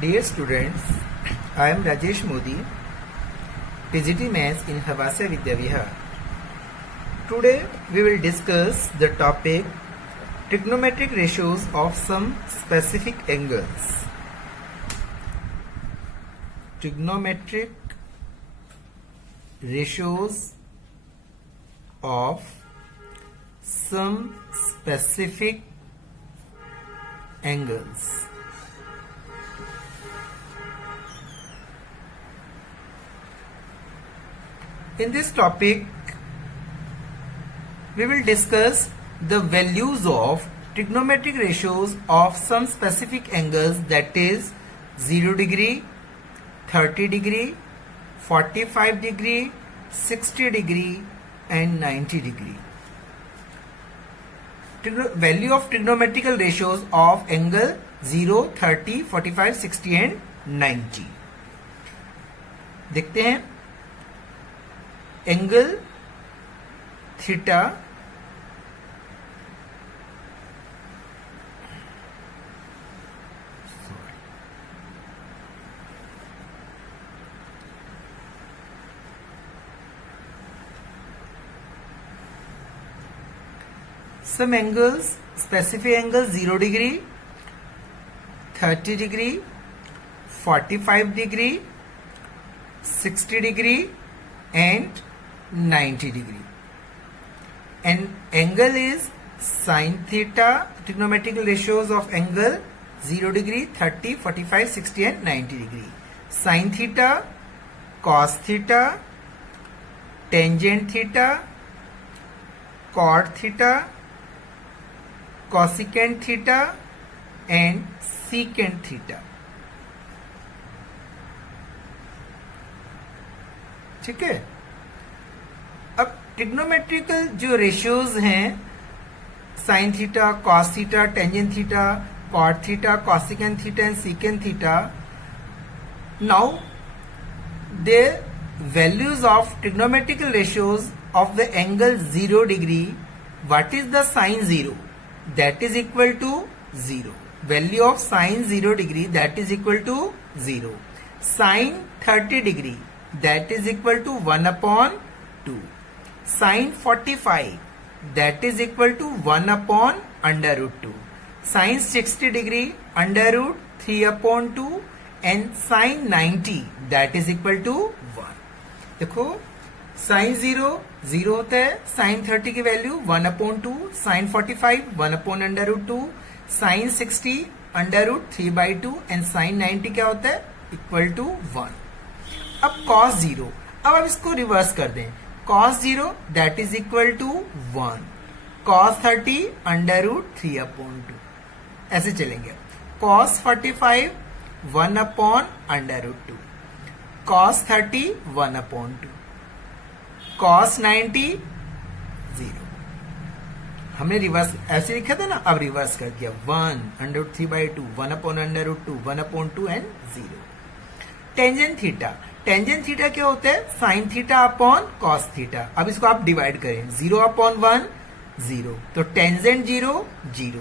Dear students, I am Rajesh Modi, PGT Maths in Havasya Vidya Vihar. Today we will discuss the topic trigonometric ratios of some specific angles. Trigonometric ratios of some specific angles. In this topic, we will discuss the values of trigonometric ratios of some specific angles, that is 0 degree, 30 degree, 45 degree, 60 degree and 90 degree. Value of trigonometrical ratios of angle 0, 30, 45, 60 and 90. देखते हैं angle theta some angles, specific angles 0 degree, 30 degree, 45 degree, 60 degree and 90 degree. And angle is sin theta, trigonometrical ratios of angle 0 degree, 30, 45, 60 and 90 degree. Sin theta, cos theta, tangent theta, cot theta, cosecant theta and secant theta. ठीक है. अब trigonometrical जो ratios हैं sine theta, cos theta, tangent theta, cot theta, cosecant theta and secant theta, now the values of trigonometrical ratios of the angle 0 degree. What is the sine 0? That is equal to 0. Value of sine 0 degree that is equal to 0. Sine 30 degree that is equal to 1 upon 2. Sin 45 that is equal to 1 upon under root 2. Sin 60 degree under root 3 upon 2 and sin 90 that is equal to 1. देखो sin 0 0 होता है, sin 30 की value 1 upon 2, sin 45 1 upon under root 2, sin 60 under root 3 by 2 and sin 90 क्या होता है? Equal to 1. अब cos 0, अब इसको रिवर्स कर दें. cos 0 that is equal to 1. cos 30 under root 3 upon 2. ऐसे चलेंगे. cos 45 1 upon under root 2. cos 30 1 upon 2. cos 90 0. हमने रिवर्स ऐसे लिखा था ना, अब रिवर्स कर दिया. 1 under root 3 by 2, 1 upon under root 2, 1 upon 2 and 0. Tangent theta, tangent theta क्या होता है? Sine theta upon cos theta. अब इसको आप डिवाइड करें. 0 अपॉन 1 0, तो tangent 0 0.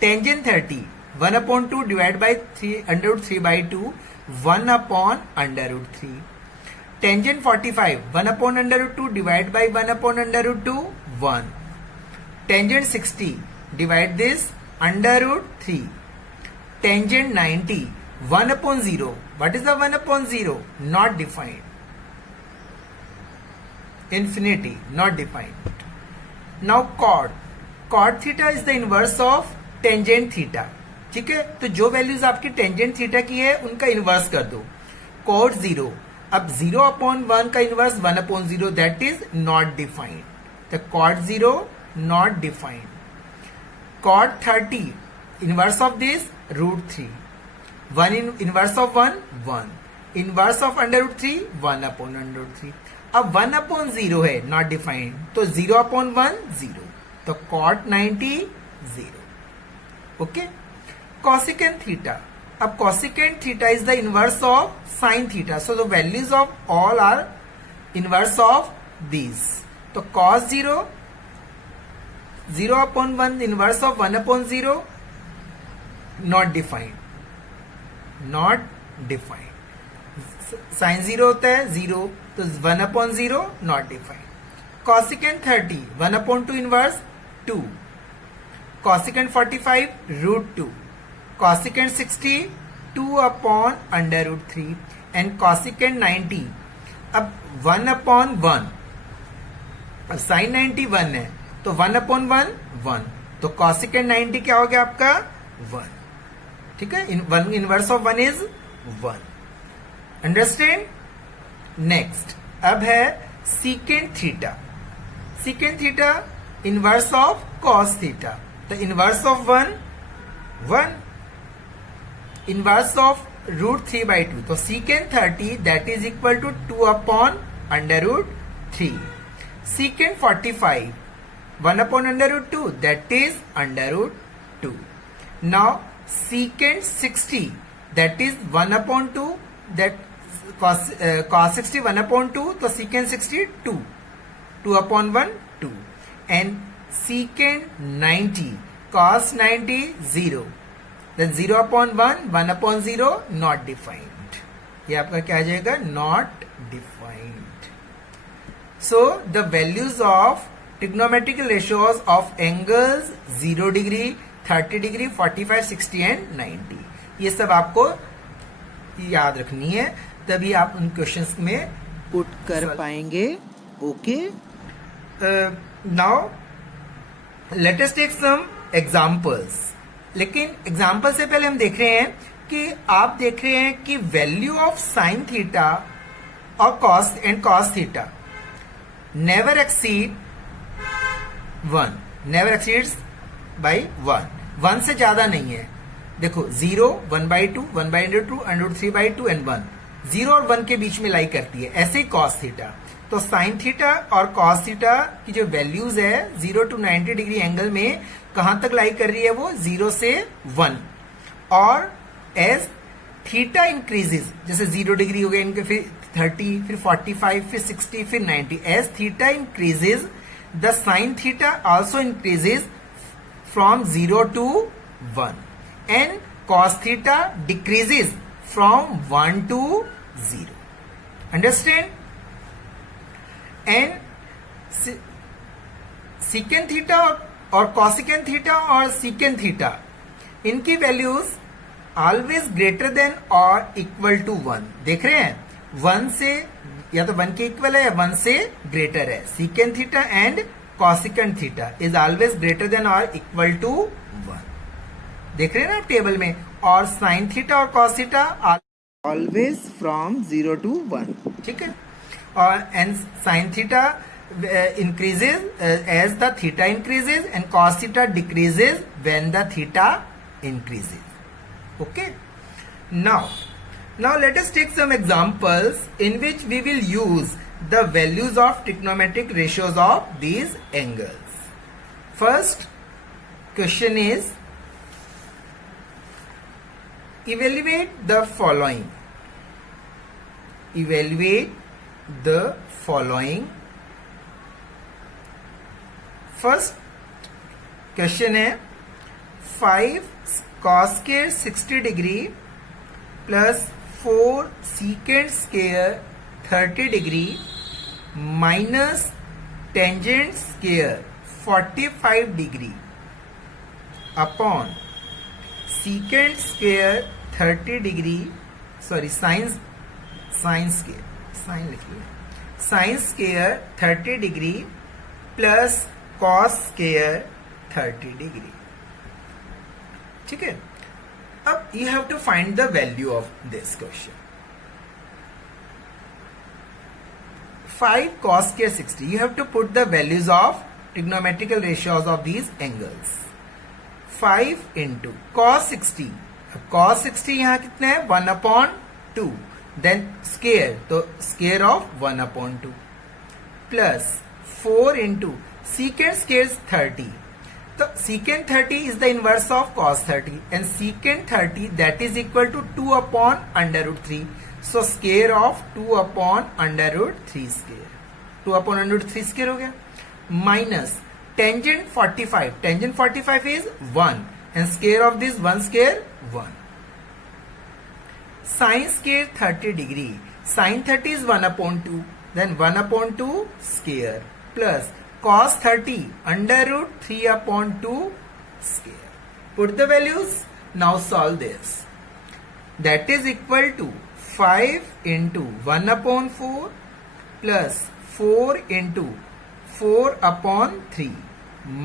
Tangent 30 1 upon 2 divide by 3 under root 3 by 2, 1 upon under root 3. Tangent 45 1 upon under root 2 divide by 1 upon under root 2 1. Tangent 60 divide this under root 3. Tangent 90 1 upon 0. What is the 1 upon 0? Not defined. Infinity, not defined. Now cot. Cot theta is the inverse of tangent theta. ठीक है, तो जो values आपकी tangent theta की है उनका inverse कर दो. cot 0. अब 0 upon 1 का inverse 1 upon 0 that is not defined. तो cot 0 not defined. cot 30 inverse of this root 3. 1 inverse of 1 1. Inverse of under root 3 1 upon under root 3. अब 1 अपॉन 0 है, नॉट डिफाइंड, तो 0 अपॉन 1 0. तो cot 90 0. ओके. cosecant थीटा, अब cosecant theta is the inverse of sine theta, so the values of all are inverse of this. तो cos 0 0 upon 1 inverse of 1 upon 0 not defined. Not defined. Sine 0 होता है 0, तो 1/0 not defined. Cosecant 30 1/2 inverse 2. Cosecant 45 √2. Cosecant 60 2/√3. And cosecant 90 अब 1/1. अब sign 90 1 है तो 1/1 1. तो cosecant 90 क्या हो गया आपका 1. ठीक है, inverse of 1 is 1. Understand. Next अब है secant theta. Secant theta inverse of cos theta. The inverse of 1 1. Inverse of √3/2. तो secant 30 that is equal to 2/√3. Secant 45 1/√2 that is √2. Now secant 60 that is 1/2. That cos 60 1/2. तो secant 60 2. 2/1 2. And secant 90 cos 90 0. Then 0/1 1/0 not defined. ये आपका क्या आ जाएगा not defined. So the values of trigonometrical ratios of angles 0 degree, 30 degree, 45, 60 and 90. ये सब आपको याद रखनी है, तभी आप उन क्वेश्चंस में पुट कर पाएंगे. Okay, now let us take some examples. लेकिन एग्जांपल से पहले हम देख रहे हैं कि आप देख रहे हैं कि वैल्यू ऑफ साइन थीटा और cos and cos theta never exceed 1. Never exceeds by 1. 1 से ज्यादा नहीं है. देखो 0 1/2 1/2 √3/2 एंड 1. 0 और 1 के बीच में लाई करती है. ऐसे ही कॉस थीटा. तो साइन थीटा और कॉस थीटा की जो वैल्यूज है 0 to 90 डिग्री एंगल में कहां तक लाई कर रही है, वो 0 से 1. और एज थीटा इंक्रीजेज, जैसे 0 डिग्री हो गया इनके, फिर 30, फिर 45, फिर 60, फिर 90. As theta increases the sin theta also increases from 0 to 1 and cos theta decreases from 1 to 0. Understand? And secant theta और cosecant theta और secant theta इनकी वैल्यूज ऑलवेज ग्रेटर देन और इक्वल टू 1. देख रहे हैं 1 से या तो 1 के इक्वल है या 1 से ग्रेटर है. Secant theta and cosecant theta is always greater than और इक्वल टू 1. देख रहे हैं ना आप टेबल में. और साइन थीटा और cos theta always from 0 to 1. ठीक है. और and sine theta increases as the theta increases and cos theta decreases when the theta increases. Okay. Now let us take some examples in which we will use the values of trigonometric ratios of these angles. First question is, evaluate the following. Evaluate the following. First question है 5 cos square 60 degree plus 4 secant square 30 degree minus tangent square 45 degree upon secant square 30 degree, sorry sine square, sine लिखिए, sine square 30 degree plus cos square 30 degree. ठीक है. अब you have to find the value of this question. 5 cos square 60, you have to put the values of trigonometrical ratios of these angles. 5 into cos 60, cos 60 यहां कितना है 1/2, then square, तो square of 1/2 plus 4 into secant square 30. So secant 30 is the inverse of cos 30 and secant 30 that is equal to 2/√3. So square of 2/√3 square. 2/√3 square हो गया. Minus tangent 45. Tangent 45 is 1 and square of this 1 square 1. Sine square 30 degree. Sine 30 is 1 upon 2. Then 1 upon 2 square plus cos 30 under root 3 upon 2 square. Put the values. Now solve this. That is equal to 5 into 1 upon 4 plus 4 into 4 upon 3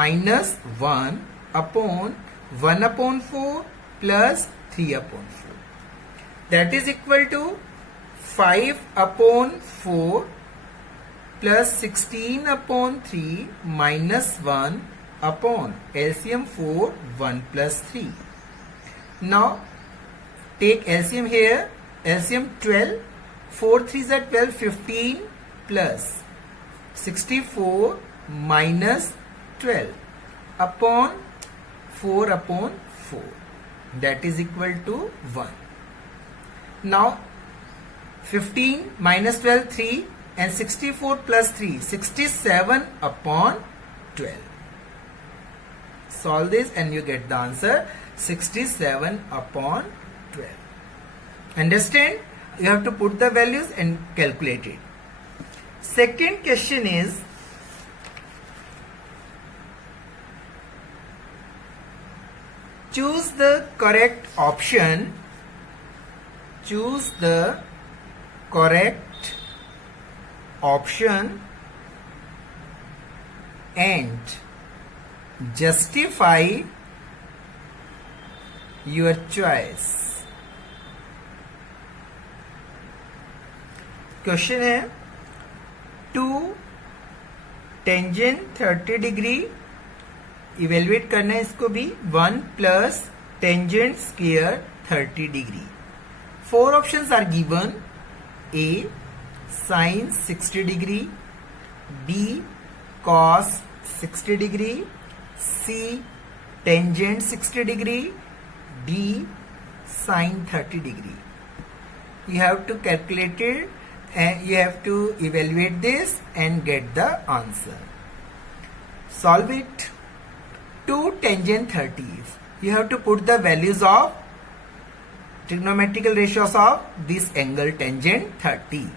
minus 1 upon 1 upon 4 plus 3 upon 4. That is equal to 5 upon 4 plus 16 upon 3 minus 1 upon LCM 4, 1 plus 3. Now take LCM here. LCM 12. 4 3s are 12, 15 plus 64 minus 12 upon 4 upon 4. That is equal to 1. Now 15 minus 12, 3, and 64 plus 3, 67 upon 12. Solve this and you get the answer 67 upon 12. Understand? You have to put the values and calculate it. Second question is, choose the correct option. Choose the correct option and justify your choice. Question है 2 tangent 30 degree evaluate करना है इसको भी 1 plus tangent square 30 degree. 4 options are given. A sin 60 degree, B cos 60 degree, C tangent 60 degree, D sin 30 degree. You have to calculate it and you have to evaluate this and get the answer. Solve it. 2 tangent 30s. You have to put the values of trigonometrical ratios of this angle tangent 30.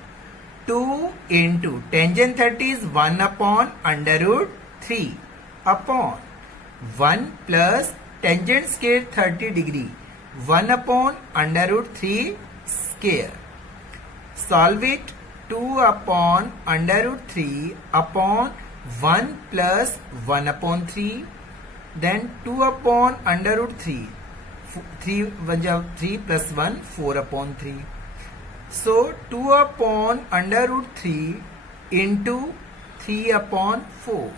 2 into tangent 30 is 1 upon under root 3 upon 1 plus tangent square 30 degree 1 upon under root 3 square. Solve it. 2 upon under root 3 upon 1 plus 1 upon 3, then 2 upon under root 3. 3 plus 1, 4 upon 3. So 2 upon under root 3 into 3 upon 4.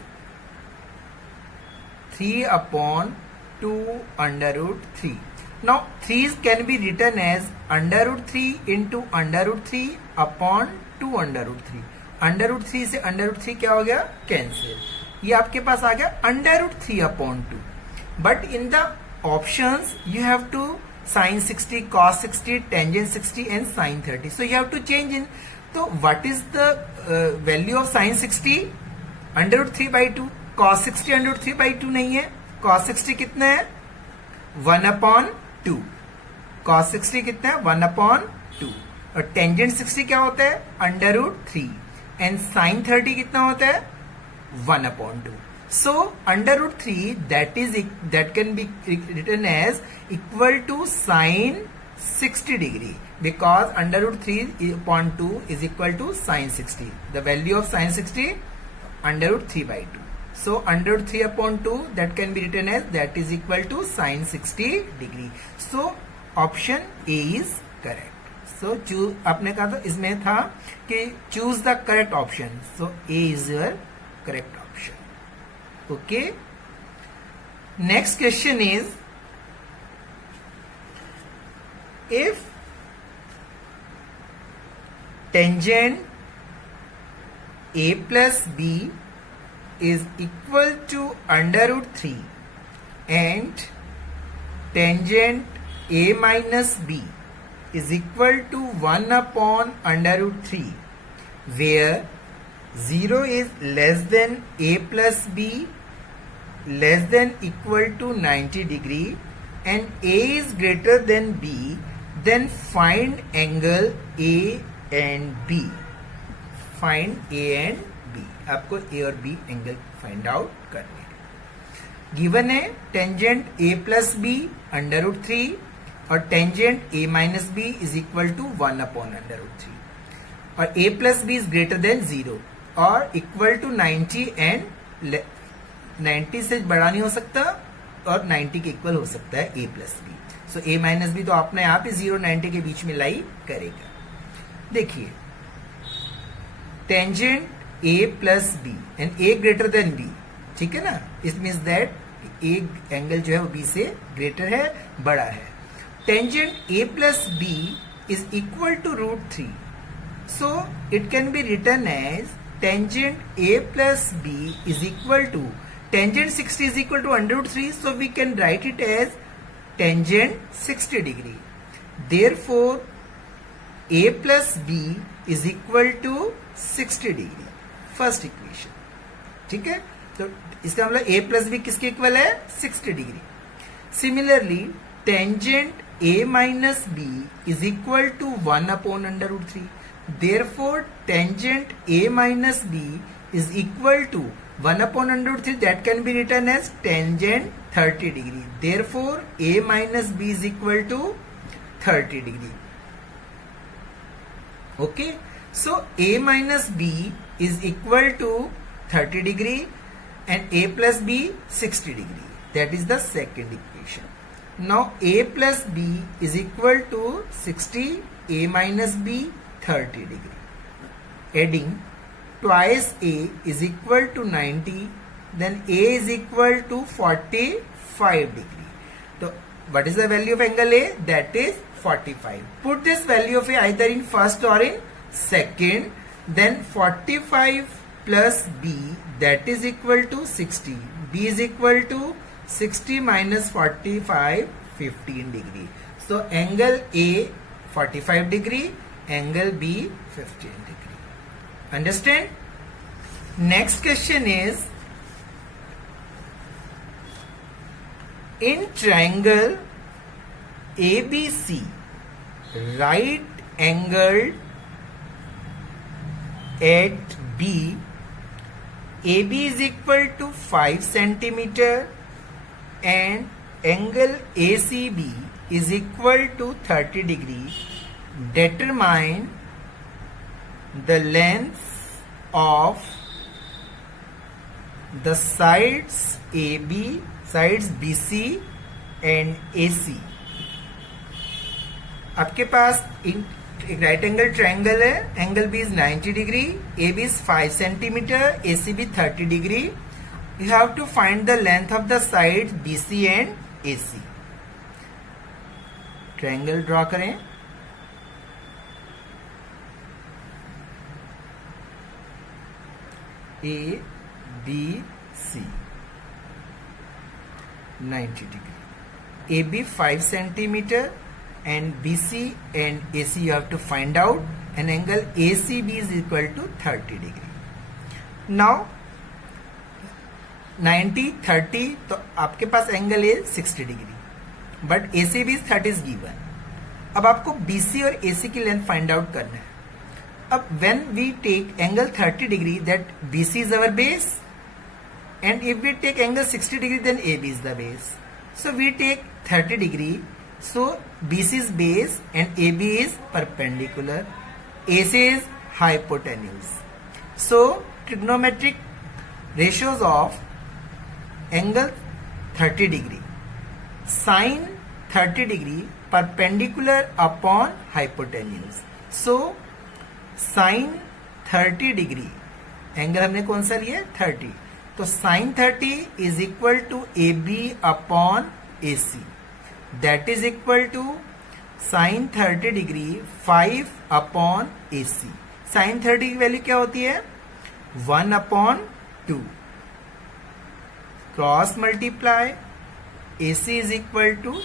3 upon 2 under root 3. Now 3 can be written as under root 3 into under root 3 upon 2 under root 3. Under root 3 से under root 3 क्या हो गया? Cancel. ये आपके पास आ गया under root 3 upon 2. But in the options you have to sin 60, cos 60, tangent 60 and sin 30. So you have to change in. So what is the value of sin 60? Under root 3 by 2. Cos 60 under root 3 by 2 नहीं है. Cos 60 कितना है? 1 upon 2. Cos 60 कितना है? 1 upon 2. और tangent 60 क्या होता है? Under root 3. And sin 30 कितना होता है? 1 upon 2. So under root 3 that can be written as equal to sin 60 degree, because under root 3 upon 2 is equal to sin 60. The value of sin 60 under root 3 by 2. So under root 3 upon 2 that can be written as that is equal to sin 60 degree. So option A is correct. So choose आपने कहा था इसमें था कि choose the correct option. So A is your correct option. Okay. Next question is, if tangent A plus B is equal to under root 3 and tangent A minus B is equal to 1 upon under root 3, where 0 is less than A plus B less than equal to 90 degree and A is greater than B, Then find angle A and B. Find A and B. आपको A और B angle find out करने हैं. Given है tangent A plus B under root 3 और tangent A minus B is equal to 1 upon under root 3 और A plus B is greater than 0 और equal to 90 and 90 से बड़ा नहीं हो सकता और 90 के इक्वल हो सकता है A plus B. So A minus B तो अपने आप ही 0 90 के बीच में लाई करेगा. देखिए tangent A plus B and A greater than B, ठीक है ना. It means that A angle जो है वो B से ग्रेटर है, बड़ा है. Tangent A plus B is equal to root 3. So it can be written as tangent A plus B is equal to tangent 60 is equal to under root 3, so we can write it as tangent 60 degree. Therefore, A plus B is equal to 60 degree. First equation. ठीक है, तो इसका मतलब A plus B किसके equal है? 60 degree. Similarly, tangent A minus B is equal to 1 upon under root 3. Therefore, tangent A minus B is equal to 1 upon under root 3, that can be written as tangent 30 degree. Therefore, A minus B is equal to 30 degree. Okay. So, A minus B is equal to 30 degree and A plus B 60 degree. That is the second equation. Now, A plus B is equal to 60, A minus B 30 degree. Adding twice A is equal to 90, then A is equal to 45 degree. So, what is the value of angle A? That is 45. Put this value of A either in first or in second. Then 45 plus B, that is equal to 60. B is equal to 60 minus 45, 15 degree. So, angle A 45 degree, angle B 15 degree. Understand? Next question is, in triangle ABC, right angled at B, AB is equal to 5 centimeter and angle ACB is equal to 30 degree. Determine the length of the sides AB, sides BC and AC. आपके पास एक right angle triangle है, angle B is 90 degree, A B is 5 centimetre, A C B 30 degree. You have to find the length of the side B C and A C. Triangle draw करें. A B C 90 degree. AB 5 centimeter and BC and AC you have to find out, and angle ACB is equal to 30 degree. Now 90 30 तो आपके पास angle है 60 degree, but ACB 30 is given. अब आपको BC और AC की length find out करना है. अब when we take angle 30 degree, that BC is our base, and if we take angle 60 degree, then AB is the base. So we take 30 degree, so BC is base and AB is perpendicular, AC is hypotenuse. So trigonometric ratios of angle 30 degree, sine 30 degree perpendicular upon hypotenuse. So sine 30 degree, angle हमने कौन सा लिया? 30. तो sine 30 is equal to A B upon A C, that is equal to sine 30 degree 5 upon A C. Sine 30 की value क्या होती है? 1 upon 2. Cross multiply A C is equal to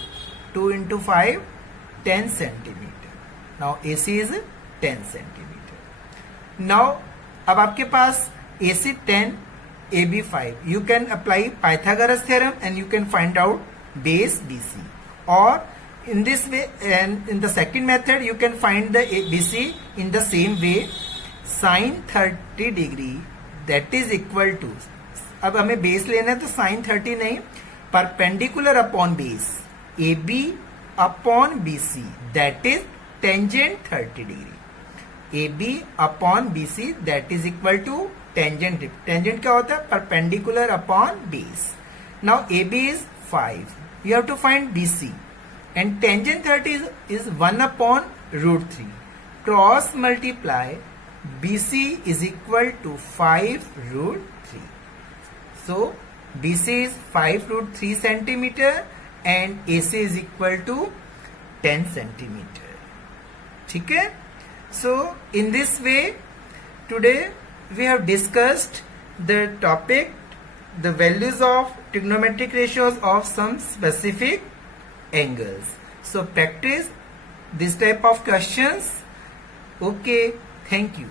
2 into 5 10 centimetre. Now A C is 10 centimetre. Now अब आपके पास AC 10, AB 5. You can apply Pythagoras theorem and you can find out base BC. Or in this way, and in the second method you can find the BC in the same way. Sin 30 degree that is equal to, अब हमें base लेना है तो sin 30 नहीं, perpendicular upon base AB upon BC that is tangent 30 degree. AB upon BC that is equal to tangent. Tangent क्या होता है? Perpendicular upon base. Now AB is 5. You have to find BC. And tangent 30 is 1 upon root 3. Cross multiply BC is equal to 5 root 3. So BC is 5 root 3 centimeter and AC is equal to 10 centimeter. ठीक है? So in this way, today we have discussed the topic, the values of trigonometric ratios of some specific angles. So practice this type of questions. Okay, thank you.